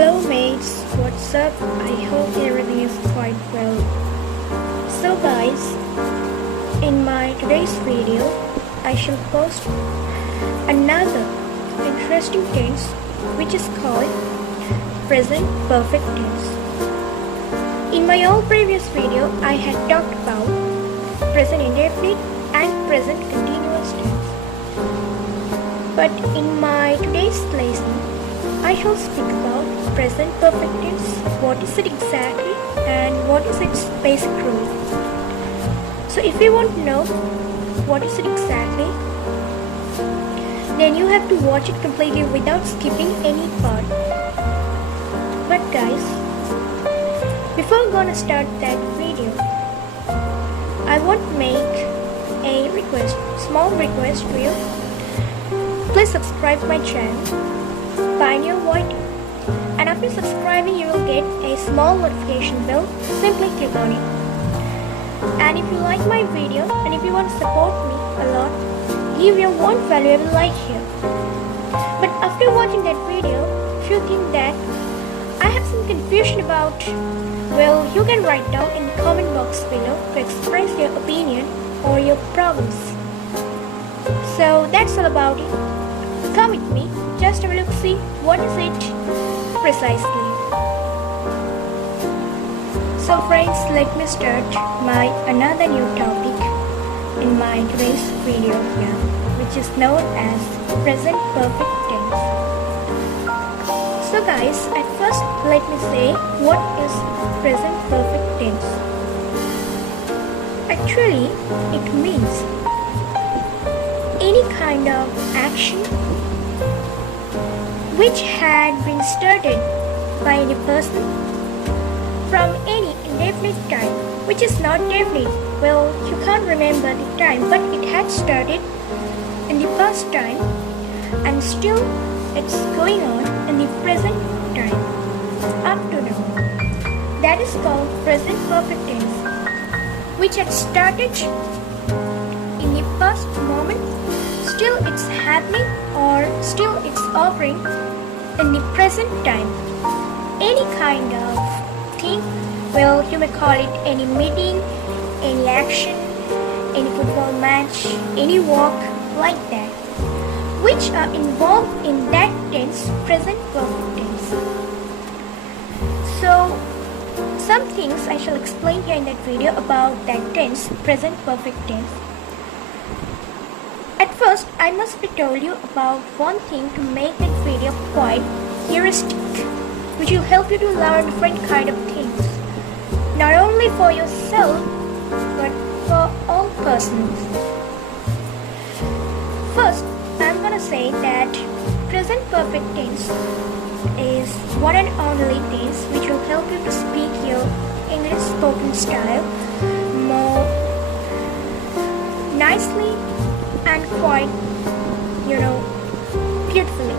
Hello mates, what's up? I hope everything is quite well. So guys, in my today's video, I shall post another interesting tense which is called present perfect tense. In my old previous video, I had talked about present indefinite and present continuous tense. But in my today's lesson, I shall speak about present perfect tense, what is it exactly and what is its basic rule. So if you want to know what is it exactly, then you have to watch it completely without skipping any part. But guys, before I'm gonna start that video, I want to make a request, small request to you. Please subscribe my channel, Pioneer White, and after subscribing you will get a small notification bell. Simply click on it. And if you like my video and if you want to support me a lot, give your one valuable like here. But after watching that video, if you think that I have some confusion about, well, you can write down in the comment box below to express your opinion or your problems. So that's all about it. Come with me, just have a look, see what is it precisely. So friends, let me start my another new topic in my today's video here, which is known as present perfect tense. So guys, at first let me say what is present perfect tense. Actually, it means any kind of action which had been started by any person from any indefinite time, which is not definite. Well, you can't remember the time, but it had started in the past time and still it's going on in the present time up to now. That is called present perfect tense, which had started in the past moment, still it's happening or still it's occurring in the present time. Any kind of thing, well, you may call it any meeting, any action, any football match, any walk, like that, which are involved in that tense, present perfect tense. So some things I shall explain here in that video about that tense, present perfect tense. At first, I must be told you about one thing to make that video quite heuristic, which will help you to learn different kind of things, not only for yourself, but for all persons. First, I'm gonna say that present perfect tense is one and only tense which will help you to speak your English spoken style more nicely and quite, beautifully.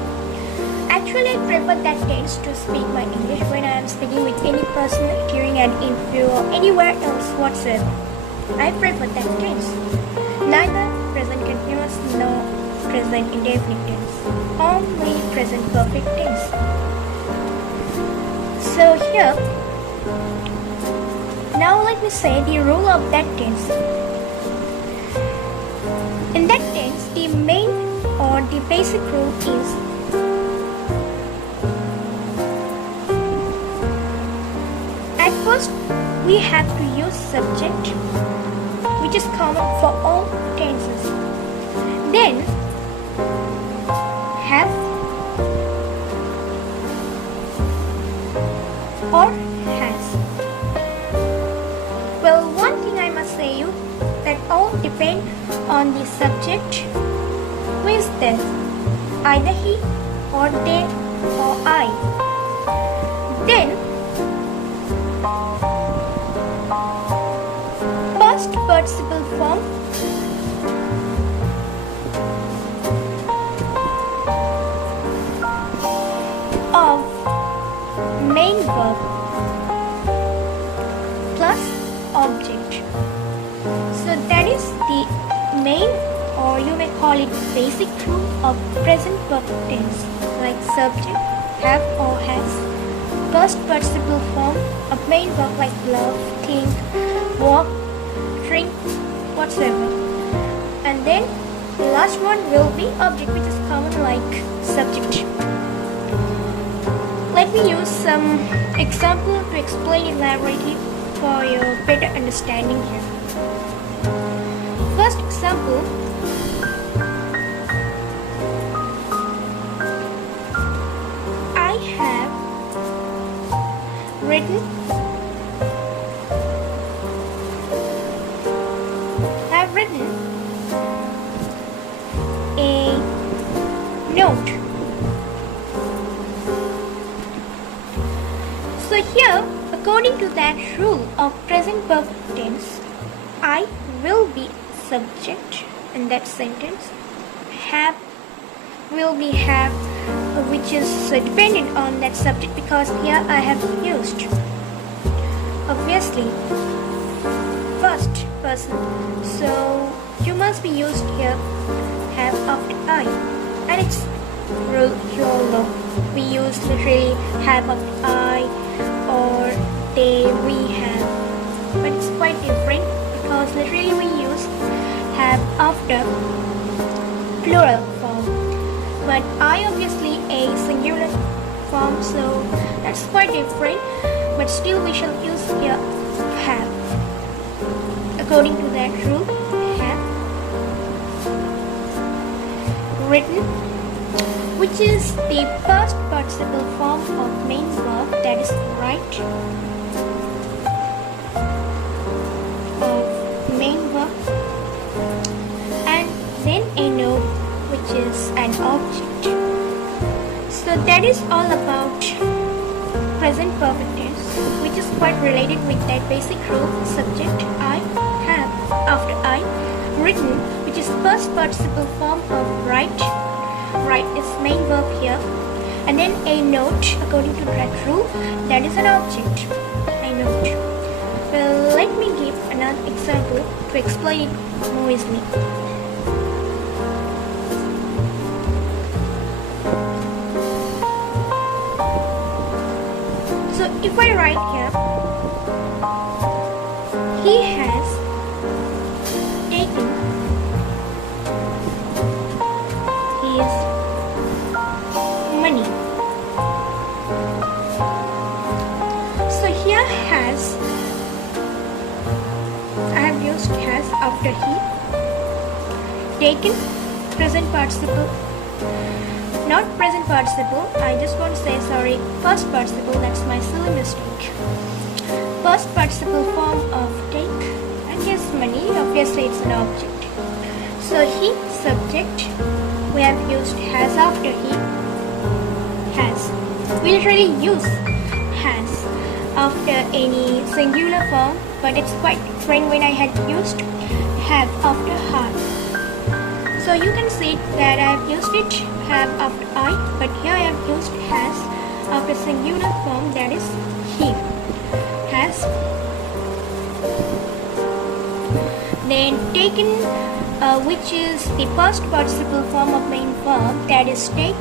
Actually, I prefer that tense to speak my English when I am speaking with any person during an interview or anywhere else whatsoever. I prefer that tense. Neither present continuous nor present indefinite tense. Only present perfect tense. So here, now let me say the rule of that tense. In that tense, the main or the basic rule is at first we have to use subject, which is common for all tenses. Then have or has. Well, one thing I must say you that all depend on the subject, who is this, either he or they or I. Then past participle form of main verb plus object. So that is the main, or you may call it basic rule of present perfect tense, like subject, have or has, past participle form of main verb like love, think, walk, drink, whatsoever. And then the last one will be object, which is common like subject. Let me use some example to explain elaborately for your better understanding here. First example, I have written a note. So here, according to that rule of present perfect tense, I will be subject in that sentence. Have will be have, which is dependent on that subject because here I have used obviously first person. So you must be used here have after I, and it's rule you all know. We use literally have after I or they, we have, but it's quite different because literally we use have after plural form, but I obviously a singular form, so that's quite different, but still we shall use here have according to that rule. Have written, which is the past participle form of main verb, that is write, of main verb, and then a note, which is an object. So that is all about present perfect tense, which is quite related with that basic rule subject I have after I, written, which is past participle form of write. Write is main verb here, and then a note according to that rule, that is an object, a note. Well, let me give another example to explain it more easily. So if I write here, he has taken his money. So here has, I have used has after he, taken present participle, not present participle, I just want to say sorry, past participle, that's my silly mistake. Past participle form of take, and his money, obviously it's an object. So he, subject, we have used has after he, has. We literally use has after any singular form, but it's quite different when I had used have after her. So you can see that I have used it have after I, but here I have used has after singular form, that is he. Has. Then taken, which is the past participle form of main verb, that is take.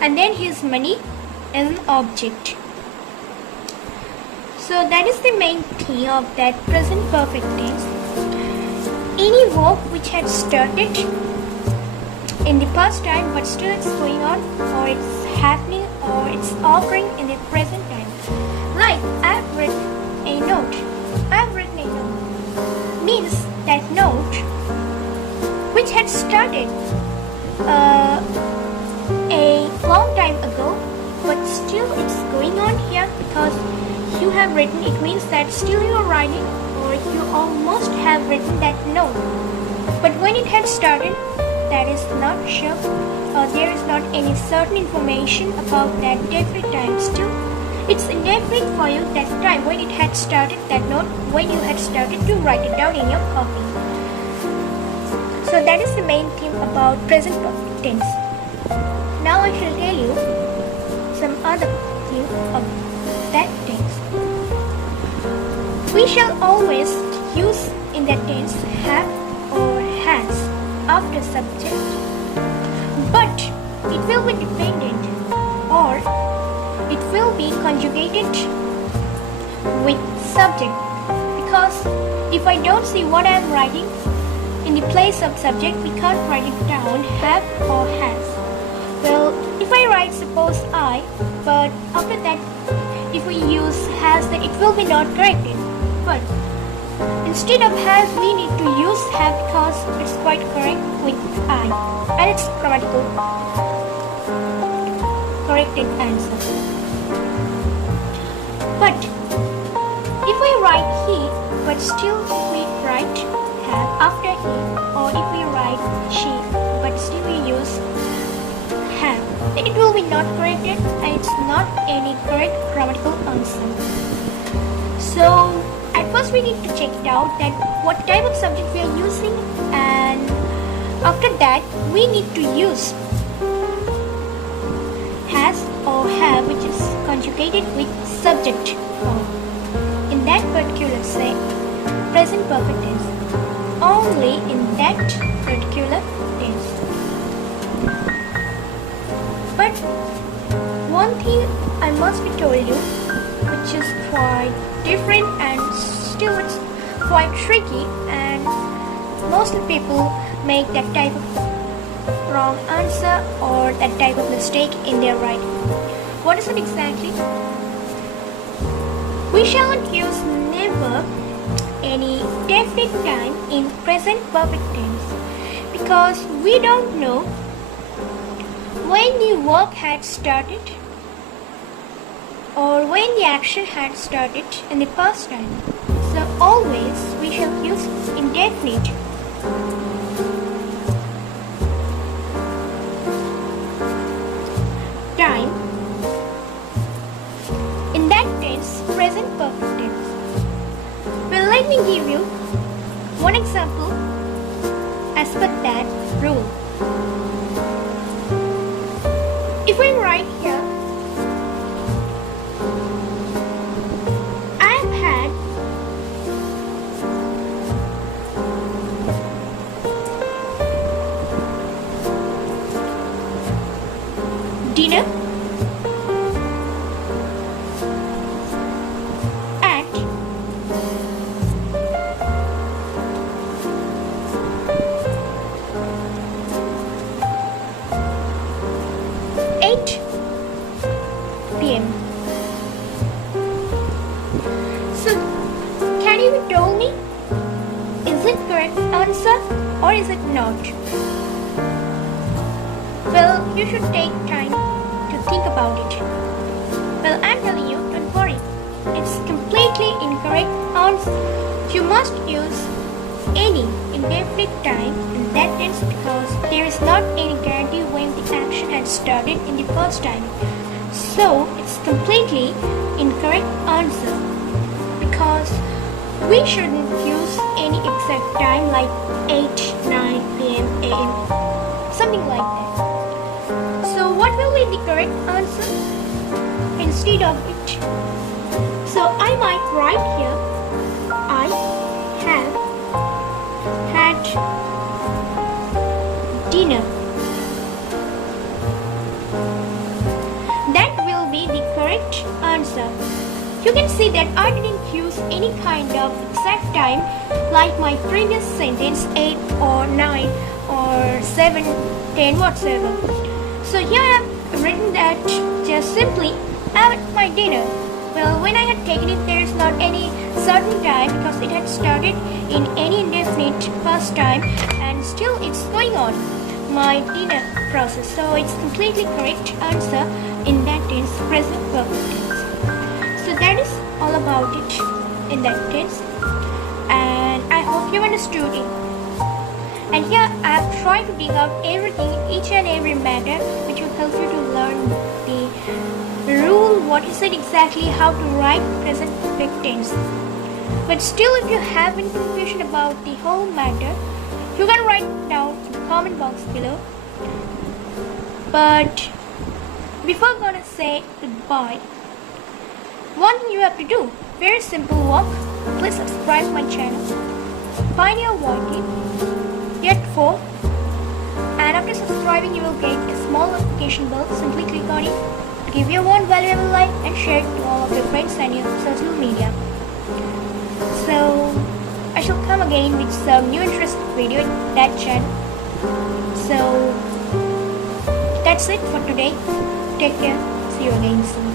And then his money is an object. So that is the main key of that present perfect tense. Any verb which had started in the past time but still it's going on, or it's happening, or it's occurring in the present time. Like I've written a note. I've written a note means that note which had started a long time ago, but still it's going on here because you have written, it means that still you are writing, or you almost have written that note. But when it had started, that is not sure, or there is not any certain information about that definite time. Still, it's indefinite for you that time when it had started, that note, when you had started to write it down in your copy. So that is the main theme about present perfect tense. Now I shall tell you some other theme of that tense. We shall always use in that tense have or has after subject, but it will be dependent or it will be conjugated with subject, because if I don't see what I am writing in the place of subject, we can't write it down have or has. Well, if I write suppose I, but after that if we use has, then it will be not corrected. But instead of has, we need to use have because it's quite correct with I, and it's grammatical corrected answer. But if we write he, but still we write have after he, or if we write she, but still we use have, then it will be not corrected and it's not any correct grammatical answer. So at first we need to check it out that what type of subject we are using, and after that we need to use has or have, which is conjugated with subject form. In that particular say present perfect tense, only in that particular tense. But one thing I must be told you, which is quite different and still it's quite tricky, and mostly people make that type of wrong answer or that type of mistake in their writing. What is it exactly? We shall not use never any definite time in present perfect tense, because we don't know when the work had started or when the action had started in the past time. So always we shall use indefinite. Time in that tense, present perfect tense. Well, let me give you one example as per that rule. If we write here, I have had dinner at 8 p.m. So, can you tell me, is it correct answer or is it not? Well, you should take time to think about it. Well, I'm telling you, don't worry. It's completely incorrect answer. You must use any indefinite time in that tense, because there is not any guarantee when the action had started in the first time. So it's completely incorrect answer, because we shouldn't use any exact time like 8, 9 p.m, a.m, something like that. So what will be the correct answer instead of it? So I might write here, I have had dinner. That will be the correct answer. You can see that I didn't use any kind of exact time like my previous sentence 8 or 9 or 7, 10, whatsoever. So here I have written that just simply I had my dinner. Well, when I had taken it, there is not any certain time because it had started in any indefinite past time and still it's going on, my dinner process. So it's completely correct answer in that tense, present perfect tense. So that is all about it in that tense, and I hope you understood it. And here I have tried to dig out everything, each and every matter which will help you to learn the rule, what is it exactly, how to write present perfect tense. But still, if you have any confusion about the whole matter, you can write it down in the comment box below. But before gonna say goodbye, one thing you have to do, very simple work, please subscribe my channel, Pioneer Working, yet for notification bell, simply click on it to give your one valuable like and share it to all of your friends and your social media. So I shall come again with some new interesting video in that channel. So that's it for today. Take care. See you again soon.